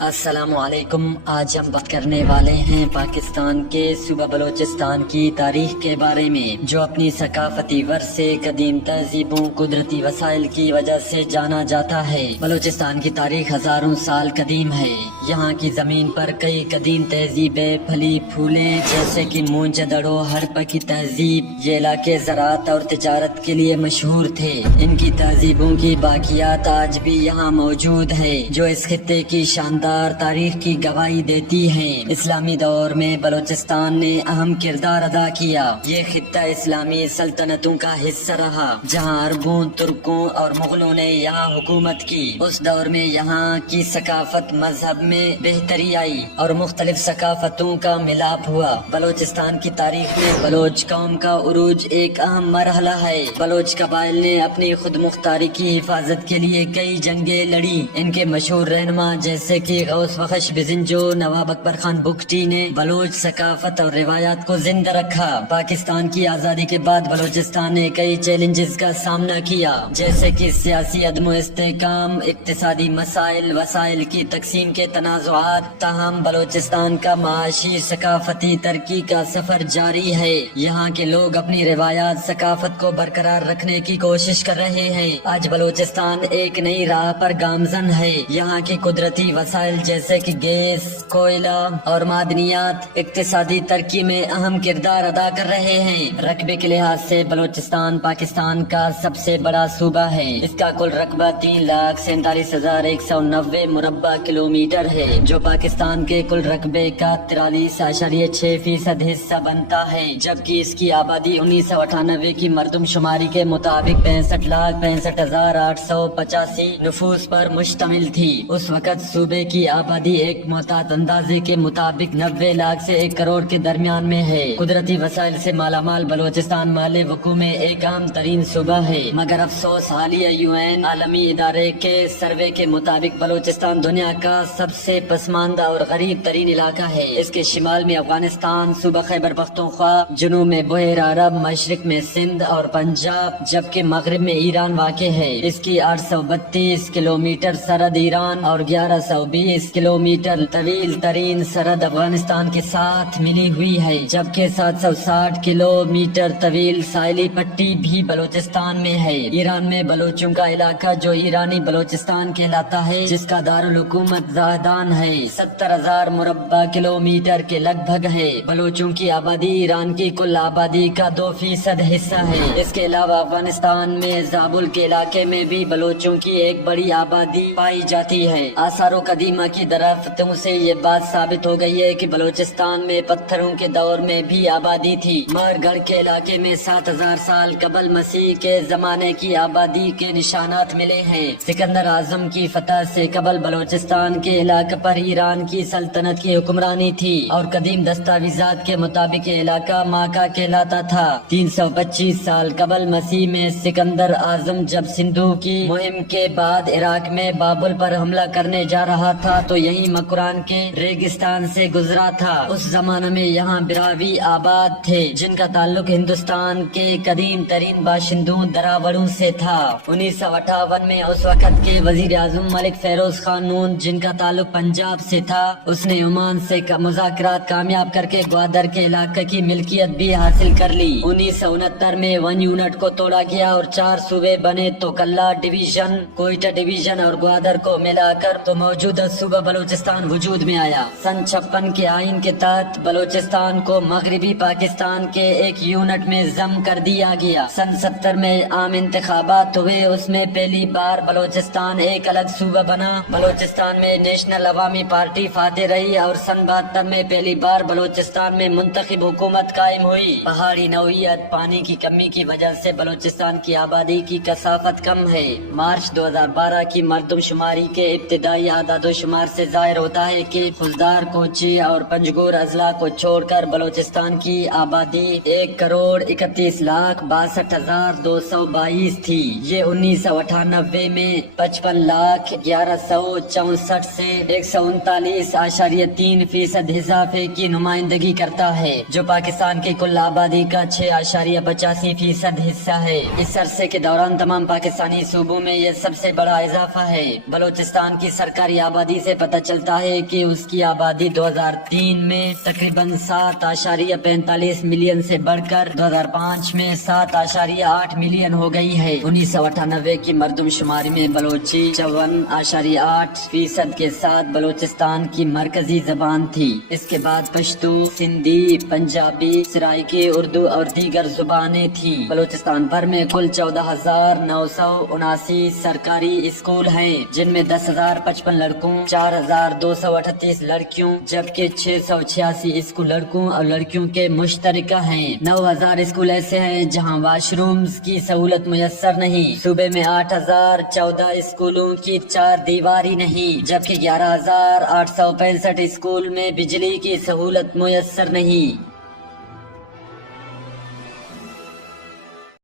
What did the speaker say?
السلام علیکم۔ آج ہم بات کرنے والے ہیں پاکستان کے صوبہ بلوچستان کی تاریخ کے بارے میں، جو اپنی ثقافتی ورثے، قدیم تہذیبوں، قدرتی وسائل کی وجہ سے جانا جاتا ہے۔ بلوچستان کی تاریخ ہزاروں سال قدیم ہے۔ یہاں کی زمین پر کئی قدیم تہذیبیں پھلی پھولیں، جیسے کہ موئنجو ہڑپہ کی تہذیب۔ یہ علاقے زراعت اور تجارت کے لیے مشہور تھے۔ ان کی تہذیبوں کی باقیات آج بھی یہاں موجود ہے، جو اس خطے کی شاندار تاریخ کی گواہی دیتی ہیں۔ اسلامی دور میں بلوچستان نے اہم کردار ادا کیا۔ یہ خطہ اسلامی سلطنتوں کا حصہ رہا، جہاں عربوں، ترکوں اور مغلوں نے یہاں حکومت کی۔ اس دور میں یہاں کی ثقافت مذہب میں بہتری آئی اور مختلف ثقافتوں کا ملاپ ہوا۔ بلوچستان کی تاریخ میں بلوچ قوم کا عروج ایک اہم مرحلہ ہے۔ بلوچ قبائل نے اپنی خود مختاری کی حفاظت کے لیے کئی جنگیں لڑی۔ ان کے مشہور رہنما جیسے کہ غوث بخش بزنجو، نواب اکبر خان بگٹی نے بلوچ ثقافت اور روایات کو زندہ رکھا۔ پاکستان کی آزادی کے بعد بلوچستان نے کئی چیلنجز کا سامنا کیا، جیسے کہ سیاسی عدم استحکام، اقتصادی مسائل، وسائل کی تقسیم کے تنازعات۔ تاہم بلوچستان کا معاشی ثقافتی ترقی کا سفر جاری ہے۔ یہاں کے لوگ اپنی روایات، ثقافت کو برقرار رکھنے کی کوشش کر رہے ہیں۔ آج بلوچستان ایک نئی راہ پر گامزن ہے۔ یہاں کی قدرتی وسائل جیسے کہ گیس، کوئلہ اور معدنیات اقتصادی ترقی میں اہم کردار ادا کر رہے ہیں۔ رقبے کے لحاظ سے بلوچستان پاکستان کا سب سے بڑا صوبہ ہے۔ اس کا کل رقبہ 3,47,190 مربع کلومیٹر ہے، جو پاکستان کے کل رقبے کا 43.6% حصہ بنتا ہے، جبکہ اس کی آبادی 1998 کی مردم شماری کے مطابق 65,65,885 نفوس پر مشتمل تھی۔ اس وقت صوبے کی آبادی ایک محتاط اندازے کے مطابق 90 لاکھ سے 1 کروڑ کے درمیان میں ہے۔ قدرتی وسائل سے مالا مال بلوچستان مال وقوع میں ایک اہم ترین صوبہ ہے، مگر افسوس حالیہ UN عالمی ادارے کے سروے کے مطابق بلوچستان دنیا کا سب سے پسماندہ اور غریب ترین علاقہ ہے۔ اس کے شمال میں افغانستان، صوبہ خیبر پختونخوا، جنوب میں بحیرہ عرب، مشرق میں سندھ اور پنجاب، جبکہ مغرب میں ایران واقع ہے۔ اس کی 832 کلومیٹر سرحد ایران اور 1120 کلومیٹر طویل ترین سرحد افغانستان کے ساتھ ملی ہوئی ہے، جبکہ 760 کلومیٹر طویل ساحلی پٹی بھی بلوچستان میں ہے۔ ایران میں بلوچوں کا علاقہ جو ایرانی بلوچستان کہلاتا ہے، جس کا دارالحکومت زاہدان ہے، 70,000 مربع کلومیٹر کے لگ بھگ ہے۔ بلوچوں کی آبادی ایران کی کل آبادی کا 2% حصہ ہے۔ اس کے علاوہ افغانستان میں زابل کے علاقے میں بھی بلوچوں کی ایک بڑی آبادی پائی جاتی ہے۔ آثار و قدیمہ کی درافتوں سے یہ بات ثابت ہو گئی ہے کہ بلوچستان میں پتھروں کے دور میں بھی آبادی تھی۔ مار گڑھ کے علاقے میں 7,000 سال قبل مسیح کے زمانے کی آبادی کے نشانات ملے ہیں۔ سکندر اعظم کی فتح سے قبل بلوچستان کے علاقے پر ایران کی سلطنت کی حکمرانی تھی، اور قدیم دستاویزات کے مطابق یہ علاقہ ماکہ کہلاتا تھا۔ 325 سال قبل مسیح میں سکندر اعظم جب سندھو کی مہم کے بعد عراق میں بابل پر حملہ کرنے جا رہا تھا تو یہی مکران کے ریگستان سے گزرا تھا۔ اس زمانے میں یہاں براوی آباد تھے، جن کا تعلق ہندوستان کے قدیم ترین باشندوں دراوڑوں سے تھا۔ 1958 میں اس وقت کے وزیر اعظم ملک فیروز خان نون، جن کا تعلق پنجاب سے تھا، اس نے عمان سے مذاکرات کامیاب کر کے گوادر کے علاقے کی ملکیت بھی حاصل کر لی۔ 1969 میں 1 یونٹ کو توڑا گیا اور 4 صوبے بنے تو کلا ڈویژن، کوئٹہ ڈویژن اور گوادر کو ملا کر تو موجودہ صوبہ بلوچستان وجود میں آیا۔ سن 56 کے آئین کے تحت بلوچستان کو مغربی پاکستان کے ایک یونٹ میں ضم کر دیا گیا۔ سن 70 میں عام انتخابات ہوئے، اس میں پہلی بار بلوچستان ایک الگ صوبہ بنا۔ بلوچستان میں نیشنل عوامی پارٹی فاتح رہی اور سن 72 میں پہلی بار بلوچستان میں منتخب حکومت قائم ہوئی۔ پہاڑی نوعیت، پانی کی کمی کی وجہ سے بلوچستان کی آبادی کی کثافت کم ہے۔ مارچ 2012 کی مردم شماری کے ابتدائی اعداد و شمار سے ظاہر ہوتا ہے کہ خضدار، کوچی اور پنجگور اضلاع کو چھوڑ کر بلوچستان کی آبادی 1,31,62,222 تھی۔ یہ 1998 میں 55,11,64 سے 139.3% اضافے کی نمائندگی کرتا ہے، جو پاکستان کی کل آبادی کا 6.85% حصہ ہے۔ اس عرصے کے دوران تمام پاکستانی صوبوں میں یہ سب سے بڑا اضافہ ہے۔ بلوچستان کی سرکاری آبادی آبادی سے پتہ چلتا ہے کہ اس کی آبادی 2003 میں تقریباً 7.45 ملین سے بڑھ کر 2005 میں 7.8 ملین ہو گئی ہے۔ 1998 کی مردم شماری میں بلوچی 54.8% کے ساتھ بلوچستان کی مرکزی زبان تھی۔ اس کے بعد پشتو، سندھی، پنجابی، سرائکی، اردو اور دیگر زبانیں تھیں۔ بلوچستان بھر میں کل 14,979 سرکاری اسکول ہیں، جن میں 10,055 لڑکوں، 4,238 لڑکیوں جبکہ 686 اسکول لڑکوں اور لڑکیوں کے مشترکہ ہیں۔ 9,000 اسکول ایسے ہیں جہاں واش رومز کی سہولت میسر نہیں۔ صوبے میں 8,014 اسکولوں کی چار دیواری نہیں، جبکہ 11,865 اسکول میں بجلی کی سہولت میسر نہیں۔